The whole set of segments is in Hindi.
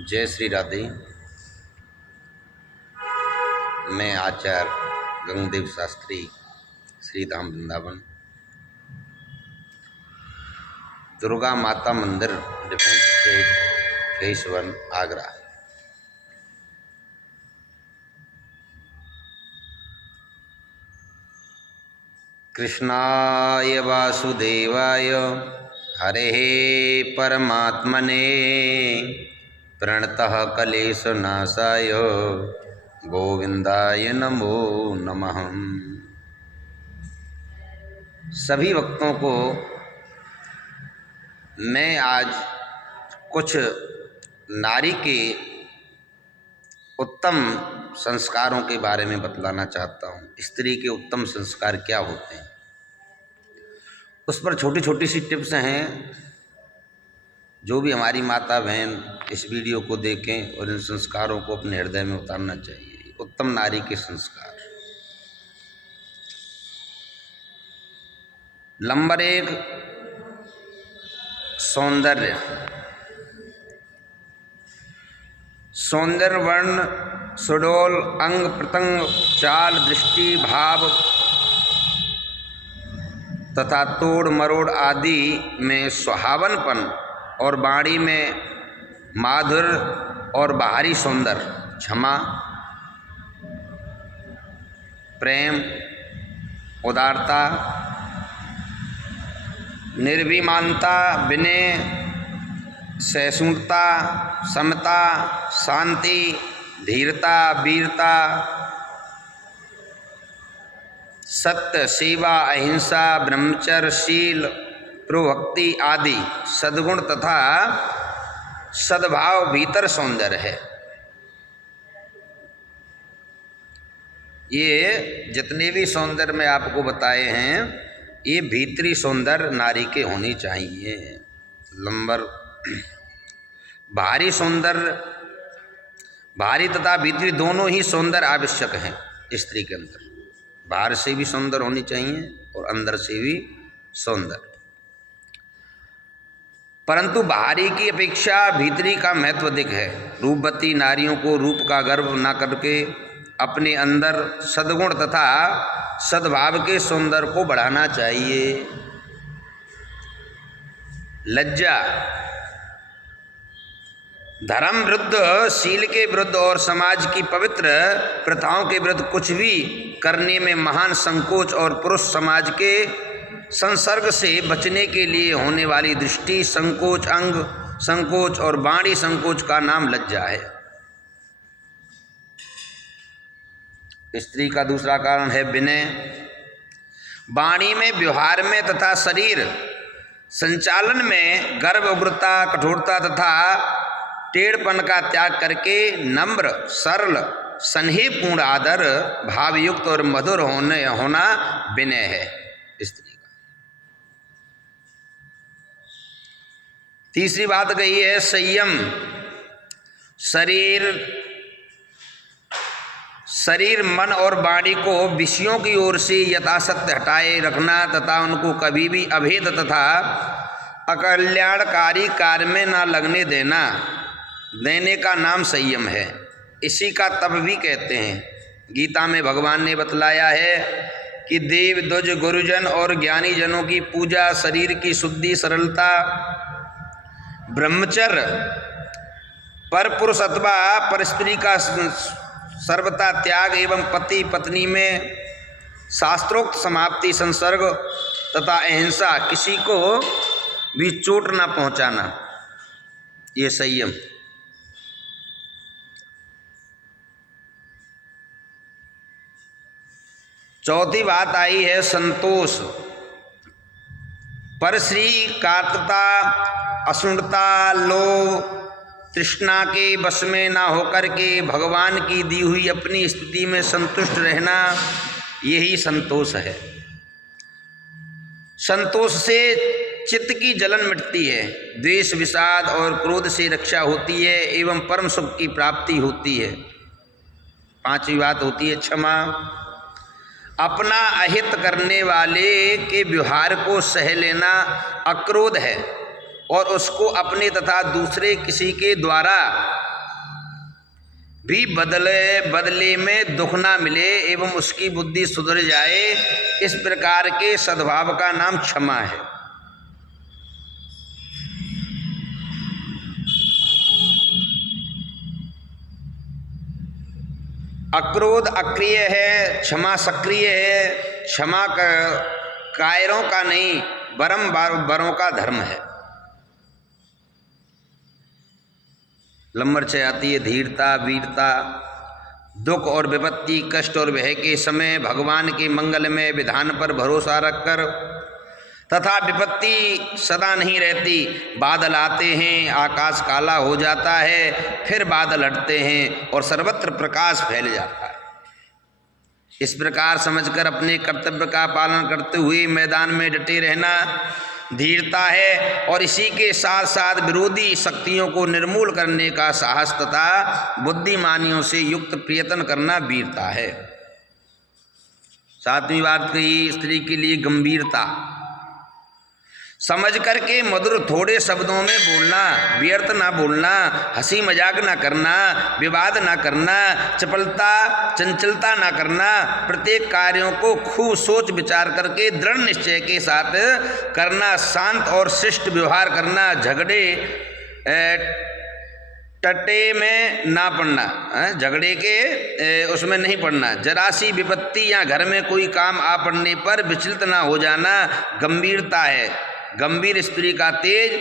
जय श्री राधे। मैं आचार्य गंगदेव शास्त्री, श्री धाम वृंदावन, दुर्गा माता मंदिर, डिफेंस स्टेट, फेस 1, आगरा। कृष्णाय वासुदेवाय हरे परमात्मने प्रणतः क्लेशनाशाय गोविंदाय नमो नमः। सभी भक्तों को मैं आज कुछ नारी के उत्तम संस्कारों के बारे में बतलाना चाहता हूँ। स्त्री के उत्तम संस्कार क्या होते हैं, उस पर छोटी छोटी सी टिप्स हैं। जो भी हमारी माता बहन इस वीडियो को देखें और इन संस्कारों को अपने हृदय में उतारना चाहिए। उत्तम नारी के संस्कार। नंबर 1, सौंदर्य। सौंदर्य वर्ण, सुडोल, अंग प्रत्यंग, चाल, दृष्टि, भाव तथा तोड़ मरोड़ आदि में सुहावनपन और वाणी में माधुर्य और बाहरी सौंदर्य, क्षमा, प्रेम, उदारता, निर्विमानता, विनय, सहिष्णुता, समता, शांति, धीरता, वीरता, सत्य, सेवा, अहिंसा, ब्रह्मचर्य, शील, प्रभुभक्ति आदि सद्गुण तथा सद्भाव भीतर सौंदर्य है। ये जितने भी सौंदर्य मैं आपको बताए हैं, ये भीतरी सौंदर्य नारी के होनी चाहिए। नंबर बाहरी सौंदर्य, बाहरी तथा भीतरी दोनों ही सौंदर्य आवश्यक हैं स्त्री के अंदर। बाहर से भी सौंदर्य होनी चाहिए और अंदर से भी सौंदर्य, परंतु बाहरी की अपेक्षा भीतरी का महत्व अधिक है। रूपवती नारियों को रूप का गर्व न करके अपने अंदर सद्गुण तथा सद्भाव के सौंदर्य को बढ़ाना चाहिए। लज्जा, धर्म विरुद्ध, शील के विरुद्ध और समाज की पवित्र प्रथाओं के विरुद्ध कुछ भी करने में महान संकोच और पुरुष समाज के संसर्ग से बचने के लिए होने वाली दृष्टि संकोच, अंग संकोच और वाणी संकोच का नाम लज्जा है। स्त्री का दूसरा कारण है विनय। वाणी में, व्यवहार में तथा शरीर संचालन में गर्व, उग्रता, कठोरता तथा टेढ़पन का त्याग करके नम्र, सरल, स्नेहपूर्ण, आदर भावयुक्त और मधुर होना विनय है स्त्री का। तीसरी बात कही है संयम। शरीर, मन और वाणी को विषयों की ओर से यथासत्य हटाए रखना तथा उनको कभी भी अभेद तथा अकल्याणकारी कार्य में न लगने देने का नाम संयम है। इसी का तप भी कहते हैं। गीता में भगवान ने बतलाया है कि देव, द्विज, गुरुजन और ज्ञानी जनों की पूजा, शरीर की शुद्धि, सरलता, ब्रह्मचर्य, परपुरुष अथवा परस्त्री का सर्वथा त्याग एवं पति पत्नी में शास्त्रोक्त समाप्ति, संसर्ग तथा अहिंसा, किसी को भी चोट न पहुंचाना, ये संयम। चौथी बात आई है संतोष। परश्री, कार्तता, अशुद्धता, लोभ, तृष्णा के वश में ना होकर के भगवान की दी हुई अपनी स्थिति में संतुष्ट रहना, यही संतोष है। संतोष से चित्त की जलन मिटती है, द्वेष, विषाद और क्रोध से रक्षा होती है एवं परम सुख की प्राप्ति होती है। पांचवी बात होती है क्षमा। अपना अहित करने वाले के व्यवहार को सह लेना अक्रोध है और उसको अपने तथा दूसरे किसी के द्वारा भी बदले में दुख ना मिले एवं उसकी बुद्धि सुधर जाए, इस प्रकार के सद्भाव का नाम क्षमा है। अक्रोध अक्रिय है, क्षमा सक्रिय है। क्षमा कायरों का नहीं बरम बरों का धर्म है। नंबर 6 आती है धीरता वीरता। दुख और विपत्ति कष्ट और भय के समय भगवान के मंगलमय विधान पर भरोसा रखकर तथा विपत्ति सदा नहीं रहती, बादल आते हैं, आकाश काला हो जाता है, फिर बादल हटते हैं और सर्वत्र प्रकाश फैल जाता है। इस प्रकार समझकर अपने कर्तव्य का पालन करते हुए मैदान में डटे रहना धीरता है, और इसी के साथ साथ विरोधी शक्तियों को निर्मूल करने का साहस तथा बुद्धिमानियों से युक्त प्रयत्न करना वीरता है। सातवीं बात कही स्त्री के लिए गंभीरता। समझ करके मधुर थोड़े शब्दों में बोलना, व्यर्थ ना बोलना, हंसी मजाक ना करना, विवाद ना करना, चंचलता ना करना, प्रत्येक कार्यों को खूब सोच विचार करके दृढ़ निश्चय के साथ करना, शांत और शिष्ट व्यवहार करना, झगड़े टट्टे में ना पड़ना, झगड़े के उसमें नहीं पड़ना, जरा सी विपत्ति या घर में कोई काम आ पड़ने पर विचलित ना हो जाना गंभीरता है। गंभीर स्त्री का तेज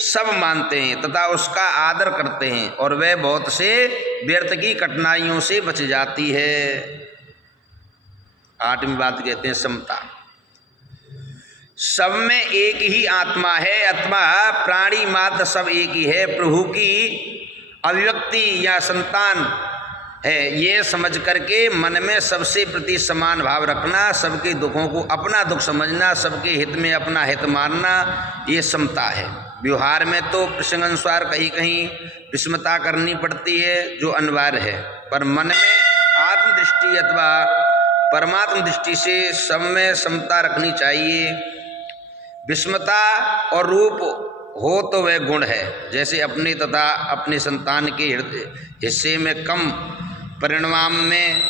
सब मानते हैं तथा उसका आदर करते हैं और वह बहुत से व्यर्थ की कठिनाइयों से बच जाती है। आठवीं बात कहते हैं समता। सब में एक ही आत्मा है, आत्मा प्राणी मात्र सब एक ही है, प्रभु की अभिव्यक्ति या संतान है, ये समझ करके मन में सबसे प्रति समान भाव रखना, सबके दुखों को अपना दुख समझना, सबके हित में अपना हित मानना, ये समता है। व्यवहार में तो प्रसंगानुसार कहीं कहीं विषमता करनी पड़ती है जो अनिवार्य है, पर मन में आत्मदृष्टि अथवा परमात्म दृष्टि से सब में समता रखनी चाहिए। विषमता और रूप हो तो वह गुण है, जैसे अपने तथा अपने संतान के हिस्से में कम परिणाम में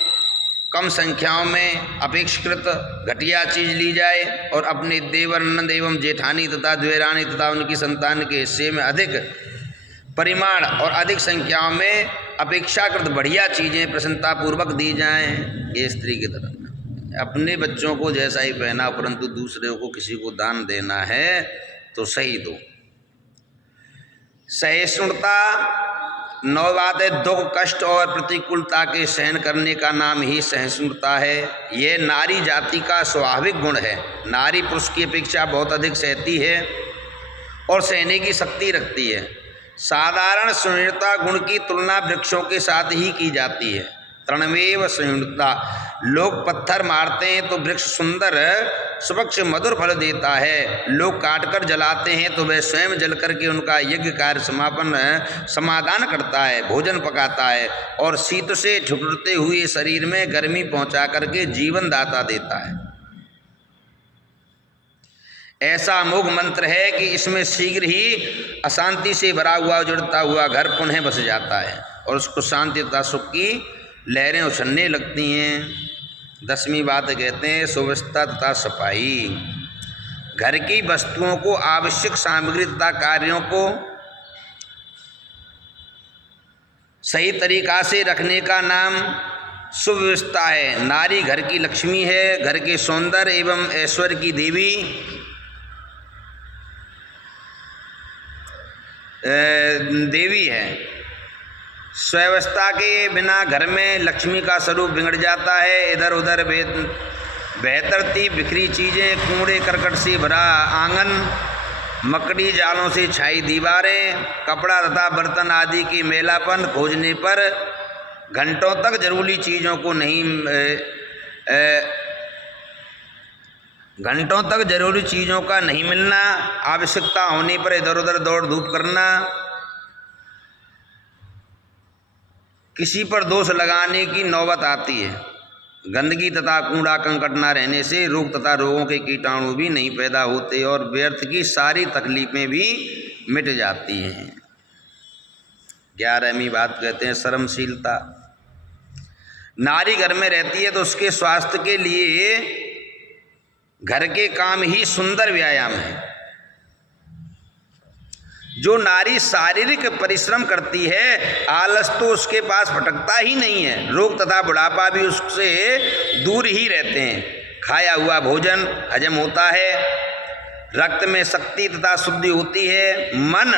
कम संख्याओं में अपेक्षाकृत घटिया चीज ली जाए और अपने देवर नंद एवं जेठानी तथा द्वेरानी तथा उनकी संतान के हिस्से में अधिक परिमाण और अधिक संख्याओं में अपेक्षाकृत बढ़िया चीज़ें प्रसन्नतापूर्वक दी जाएं। ये स्त्री की तरफ अपने बच्चों को जैसा ही पहना, परंतु दूसरे को किसी को दान देना है तो सही दो। सहिष्णुता। 9 बात है दुख कष्ट और प्रतिकूलता के सहन करने का नाम ही सहिष्णुता है। यह नारी जाति का स्वाभाविक गुण है। नारी पुरुष की अपेक्षा बहुत अधिक सहती है और सहने की शक्ति रखती है। साधारण सहिष्णुता गुण की तुलना वृक्षों के साथ ही की जाती है। तृणमेव सहिष्णुता। लोग पत्थर मारते हैं तो वृक्ष सुंदर स्वच्छ मधुर फल देता है। लोग काटकर जलाते हैं तो वह स्वयं जल करके उनका यज्ञ कार्य समाधान करता है, भोजन पकाता है और शीत से ठिठुरते हुए शरीर में गर्मी पहुंचा करके जीवन दाता देता है। ऐसा अमोघ मंत्र है कि इसमें शीघ्र ही अशांति से भरा हुआ उजड़ता हुआ घर पुनः बस जाता है और उसको शांति तथा सुख की लहरें उछलने लगती हैं। 10वीं बात कहते हैं सुव्यवस्था तथा सफाई। घर की वस्तुओं को, आवश्यक सामग्री तथा कार्यों को सही तरीका से रखने का नाम सुव्यवस्था है। नारी घर की लक्ष्मी है, घर के सौंदर्य एवं ऐश्वर्य की देवी है। स्वावस्था के बिना घर में लक्ष्मी का स्वरूप बिगड़ जाता है। इधर उधर बेहतरती बिखरी चीज़ें, कूड़े करकट से भरा आंगन, मकड़ी जालों से छाई दीवारें, कपड़ा तथा बर्तन आदि की मैलापन खोजने पर घंटों तक जरूरी चीज़ों को घंटों तक जरूरी चीज़ों का नहीं मिलना, आवश्यकता होने पर इधर उधर दौड़ धूप करना, किसी पर दोष लगाने की नौबत आती है। गंदगी तथा कूड़ा कंकट न रहने से रोग तथा रोगों के कीटाणु भी नहीं पैदा होते और व्यर्थ की सारी तकलीफें भी मिट जाती हैं। 11वीं बात कहते हैं शर्मशीलता। नारी घर में रहती है तो उसके स्वास्थ्य के लिए घर के काम ही सुंदर व्यायाम है। जो नारी शारीरिक परिश्रम करती है आलस तो उसके पास भटकता ही नहीं है, रोग तथा बुढ़ापा भी उससे दूर ही रहते हैं। खाया हुआ भोजन हजम होता है, रक्त में शक्ति तथा शुद्धि होती है, मन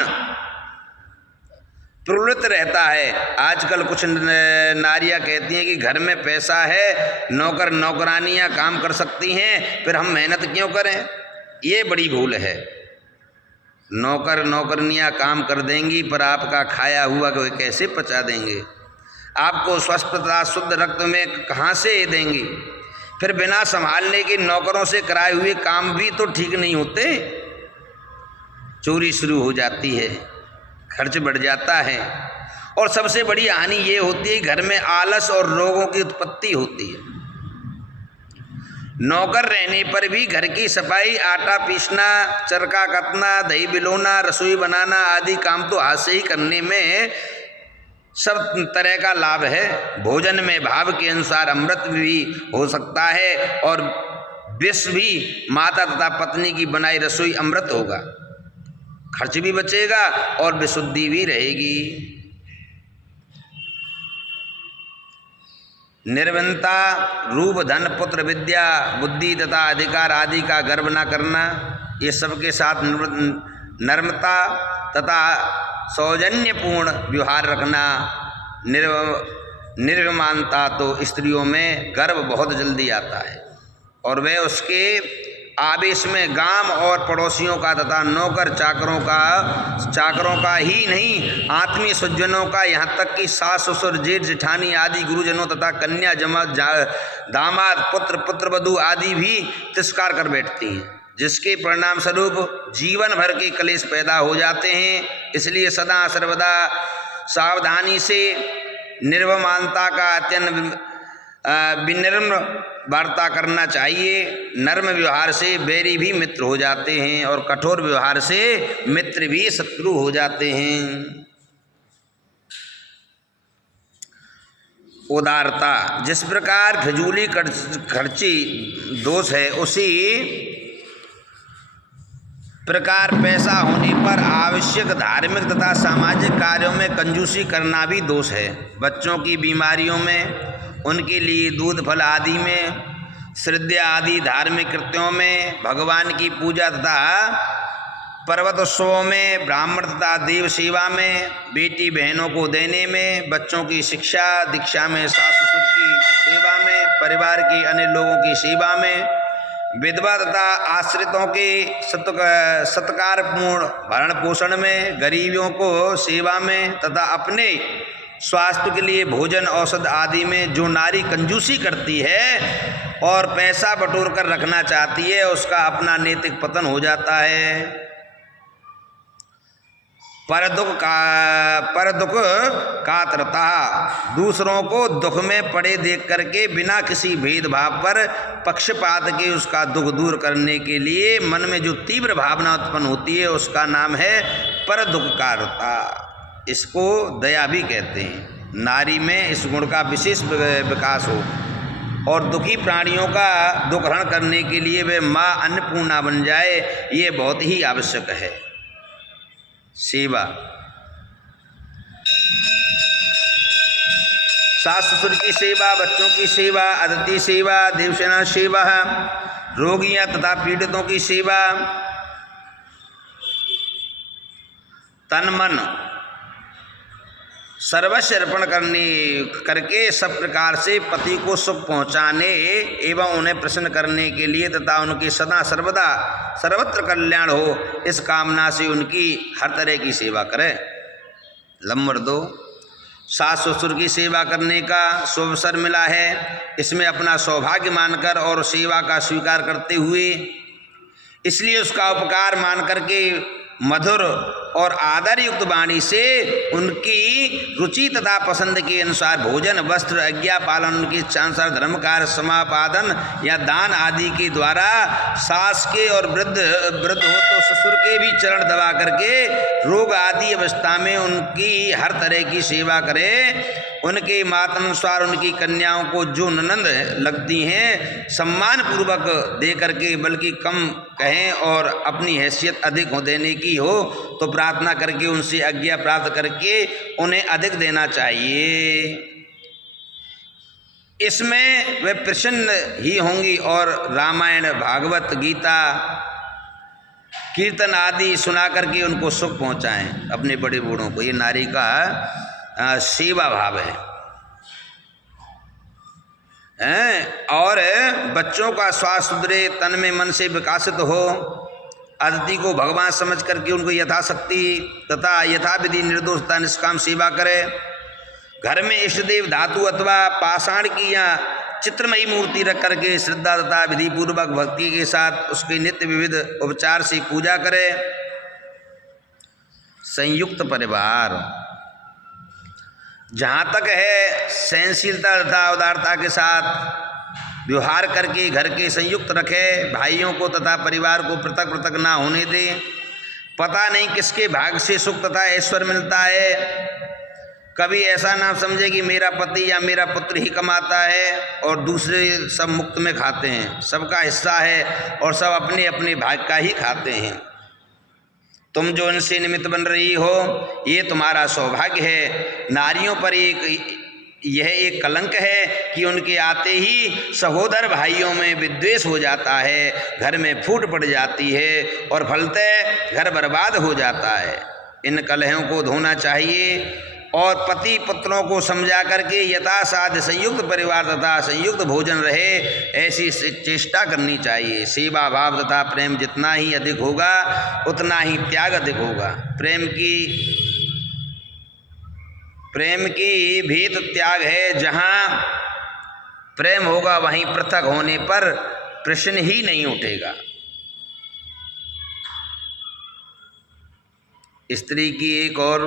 प्रवृत्त रहता है। आजकल कुछ नारियां कहती हैं कि घर में पैसा है, नौकर नौकरानियां काम कर सकती हैं, फिर हम मेहनत क्यों करें। ये बड़ी भूल है। नौकर नौकरानियां काम कर देंगी पर आपका खाया हुआ कैसे पचा देंगे, आपको स्वस्थ तथा शुद्ध रक्त में कहाँ से देंगी। फिर बिना संभालने के नौकरों से कराए हुए काम भी तो ठीक नहीं होते। चोरी शुरू हो जाती है, खर्च बढ़ जाता है, और सबसे बड़ी हानि ये होती है घर में आलस और रोगों की उत्पत्ति होती है। नौकर रहने पर भी घर की सफाई, आटा पीसना, चरखा काटना, दही बिलोना, रसोई बनाना आदि काम तो हाथ से ही करने में सब तरह का लाभ है। भोजन में भाव के अनुसार अमृत भी हो सकता है और विष भी माता तथा पत्नी की बनाई रसोई अमृत होगा। खर्च भी बचेगा और विशुद्धि भी रहेगी। निर्वनता, रूप, धन, पुत्र, विद्या, बुद्धि तथा अधिकार आदि का गर्व न करना, ये सबके साथ नर्मता तथा सौजन्यपूर्ण व्यवहार रखना। निर्विमानता तो स्त्रियों में गर्व बहुत जल्दी आता है और वे उसके आवेश में गांव और पड़ोसियों का तथा नौकर चाकरों का ही नहीं, आत्मीय स्वजनों का, यहाँ तक कि सास ससुर जेठ जेठानी आदि गुरुजनों तथा कन्या दामाद पुत्र पुत्रवधू आदि भी तिरस्कार कर बैठती हैं, जिसके परिणाम स्वरूप जीवन भर के कलेश पैदा हो जाते हैं। इसलिए सदा सर्वदा सावधानी से निर्वमानता का अत्यंत विनम्र वार्ता करना चाहिए। नर्म व्यवहार से बैरी भी मित्र हो जाते हैं और कठोर व्यवहार से मित्र भी शत्रु हो जाते हैं। उदारता, जिस प्रकार फिजूली खर्ची दोष है, उसी प्रकार पैसा होने पर आवश्यक धार्मिक तथा सामाजिक कार्यों में कंजूसी करना भी दोष है। बच्चों की बीमारियों में, उनके लिए दूध फल आदि में, श्रद्धा आदि धार्मिक कृत्यों में, भगवान की पूजा तथा पर्वतोत्सवों में, ब्राह्मण तथा देव सेवा में, बेटी बहनों को देने में, बच्चों की शिक्षा दीक्षा में, सास ससुर की सेवा में, परिवार के अन्य लोगों की सेवा में, विधवा तथा आश्रितों के सत्कारपूर्ण भरण पोषण में, गरीबों को सेवा में तथा अपने स्वास्थ्य के लिए भोजन औषध आदि में जो नारी कंजूसी करती है और पैसा बटोर कर रखना चाहती है, उसका अपना नैतिक पतन हो जाता है। पर दुख कातरता, दूसरों को दुख में पड़े देख करके बिना किसी भेदभाव पर पक्षपात के उसका दुख दूर करने के लिए मन में जो तीव्र भावना उत्पन्न होती है उसका नाम है पर दुखकारता। इसको दया भी कहते हैं। नारी में इस गुण का विशेष विकास हो और दुखी प्राणियों का दुख हरण करने के लिए वे माँ अन्नपूर्णा बन जाए, ये बहुत ही आवश्यक है। सेवा, सास ससुर की सेवा, बच्चों की सेवा, अतिथि सेवा, देवसेना सेवा, रोगियां तथा पीड़ितों की सेवा, तन मन सर्वस्व अर्पण करके सब प्रकार से पति को सुख पहुँचाने एवं उन्हें प्रसन्न करने के लिए तथा उनकी सदा सर्वदा सर्वत्र कल्याण हो, इस कामना से उनकी हर तरह की सेवा करें। नंबर 2, सास ससुर की सेवा करने का शुभ अवसर मिला है। इसमें अपना सौभाग्य मानकर और सेवा का स्वीकार करते हुए, इसलिए उसका उपकार मान करके मधुर और आदर युक्त वाणी से उनकी रुचि तथा पसंद के अनुसार भोजन, वस्त्र, आज्ञा पालन, उनकी चांसर, धर्म कार्य समापादन या दान आदि के द्वारा सास के और वृद्ध हो तो ससुर के भी चरण दबा करके रोग आदि अवस्था में उनकी हर तरह की सेवा करें। उनके मातानुसार उनकी कन्याओं को जो ननंद लगती हैं सम्मान पूर्वक दे करके, बल्कि कम कहें और अपनी हैसियत अधिक हो देने की हो तो प्रार्थना करके उनसे आज्ञा प्राप्त करके उन्हें अधिक देना चाहिए। इसमें वे प्रसन्न ही होंगी और रामायण, भागवत, गीता, कीर्तन आदि सुना करके उनको सुख पहुंचाएं अपने बड़े बूढ़ों को। ये नारी का सेवा भाव है। और बच्चों का स्वास्थ्य सुधरे, तन में मन से विकासित हो, अतिथि को भगवान समझ करके उनको यथाशक्ति तथा यथाविधि निर्दोषता निष्काम सेवा करे। घर में इष्ट देव धातु अथवा पाषाण की या चित्रमयी मूर्ति रख करके श्रद्धा तथा विधि पूर्वक भक्ति के साथ उसके नित्य विविध उपचार से पूजा करे। संयुक्त परिवार, जहाँ तक है सहनशीलता तथा उदारता के साथ व्यवहार करके घर के संयुक्त रखे, भाइयों को तथा परिवार को पृथक पृथक ना होने दे। पता नहीं किसके भाग से सुख तथा ऐश्वर्य मिलता है। कभी ऐसा ना समझे कि मेरा पति या मेरा पुत्र ही कमाता है और दूसरे सब मुफ्त में खाते हैं। सबका हिस्सा है और सब अपने अपने भाग का ही खाते हैं। तुम जो इनसे निमित्त बन रही हो ये तुम्हारा सौभाग्य है। नारियों पर यह एक कलंक है कि उनके आते ही सहोदर भाइयों में विद्वेष हो जाता है, घर में फूट पड़ जाती है और फलतः घर बर्बाद हो जाता है। इन कलहों को धोना चाहिए और पति पुत्रों को समझा करके यथासाध्य संयुक्त परिवार तथा संयुक्त भोजन रहे, ऐसी चेष्टा करनी चाहिए। सेवा भाव तथा प्रेम जितना ही अधिक होगा उतना ही त्याग अधिक होगा। प्रेम की भीत त्याग है। जहाँ प्रेम होगा वहीं पृथक होने पर प्रश्न ही नहीं उठेगा। स्त्री की एक और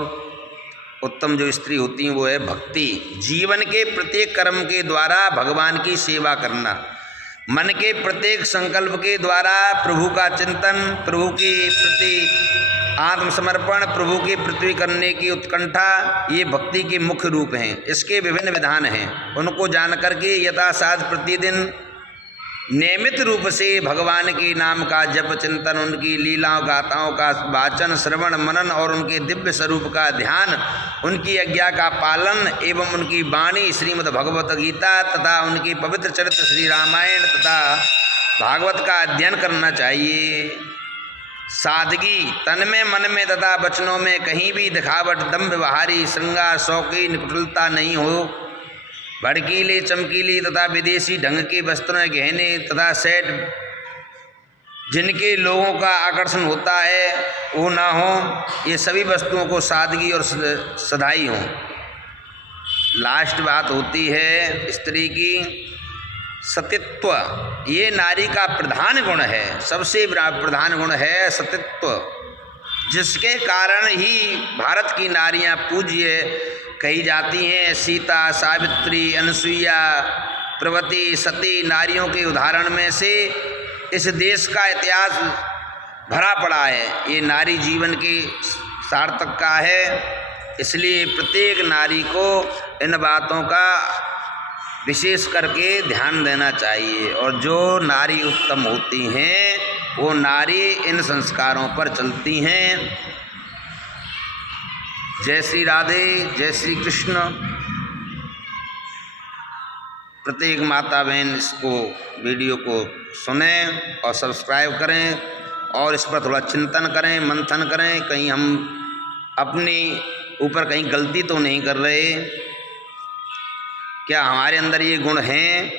उत्तम जो स्त्री होती हैं वो है भक्ति। जीवन के प्रत्येक कर्म के द्वारा भगवान की सेवा करना, मन के प्रत्येक संकल्प के द्वारा प्रभु का चिंतन, प्रभु के प्रति आत्मसमर्पण, प्रभु की पृथ्वी करने की उत्कंठा, ये भक्ति के मुख्य रूप हैं। इसके विभिन्न विधान हैं, उनको जान करके यथासाध्य प्रतिदिन नियमित रूप से भगवान के नाम का जप चिंतन, उनकी लीलाओं गाथाओं का वाचन श्रवण मनन और उनके दिव्य स्वरूप का ध्यान, उनकी आज्ञा का पालन एवं उनकी वाणी श्रीमद् भगवत गीता तथा उनकी पवित्र चरित्र श्री रामायण तथा भागवत का अध्ययन करना चाहिए। सादगी, तन में मन में तथा वचनों में कहीं भी दिखावट, दम्भ, बहारी, श्रृंगार, शौकीन, कुटिलता नहीं हो। भड़कीले, चमकीली तथा विदेशी ढंग के वस्त्रों, गहने तथा सेट जिनके लोगों का आकर्षण होता है वो ना हो। ये सभी वस्तुओं को सादगी और सदाई हो। लास्ट बात होती है स्त्री की सतीत्व। ये नारी का प्रधान गुण है, सबसे प्रधान गुण है सतीत्व, जिसके कारण ही भारत की नारियां पूज्य कही जाती हैं। सीता, सावित्री, अनसुईया, प्रवती, सती नारियों के उदाहरण में से इस देश का इतिहास भरा पड़ा है। ये नारी जीवन के सार्थक का है, इसलिए प्रत्येक नारी को इन बातों का विशेष करके ध्यान देना चाहिए। और जो नारी उत्तम होती हैं वो नारी इन संस्कारों पर चलती हैं। जय श्री राधे, जय श्री कृष्ण। प्रत्येक माता बहन इसको वीडियो को सुने और सब्सक्राइब करें और इस पर थोड़ा चिंतन करें, मंथन करें, कहीं हम अपनी ऊपर कहीं गलती तो नहीं कर रहे, क्या हमारे अंदर ये गुण हैं,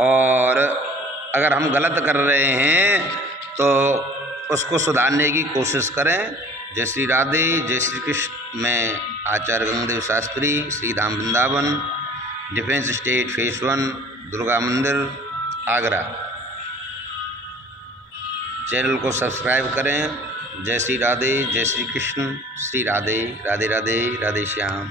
और अगर हम गलत कर रहे हैं तो उसको सुधारने की कोशिश करें। जय श्री राधे, जय श्री कृष्ण। मैं Acharya Gangadev Shastri, Shri Dham Vrindavan, defence state phase 1, Durga Mandir, Agra. Channel को सब्सक्राइब करें। जय श्री राधे, जय श्री कृष्ण, श्री राधे, राधे राधे, राधे श्याम।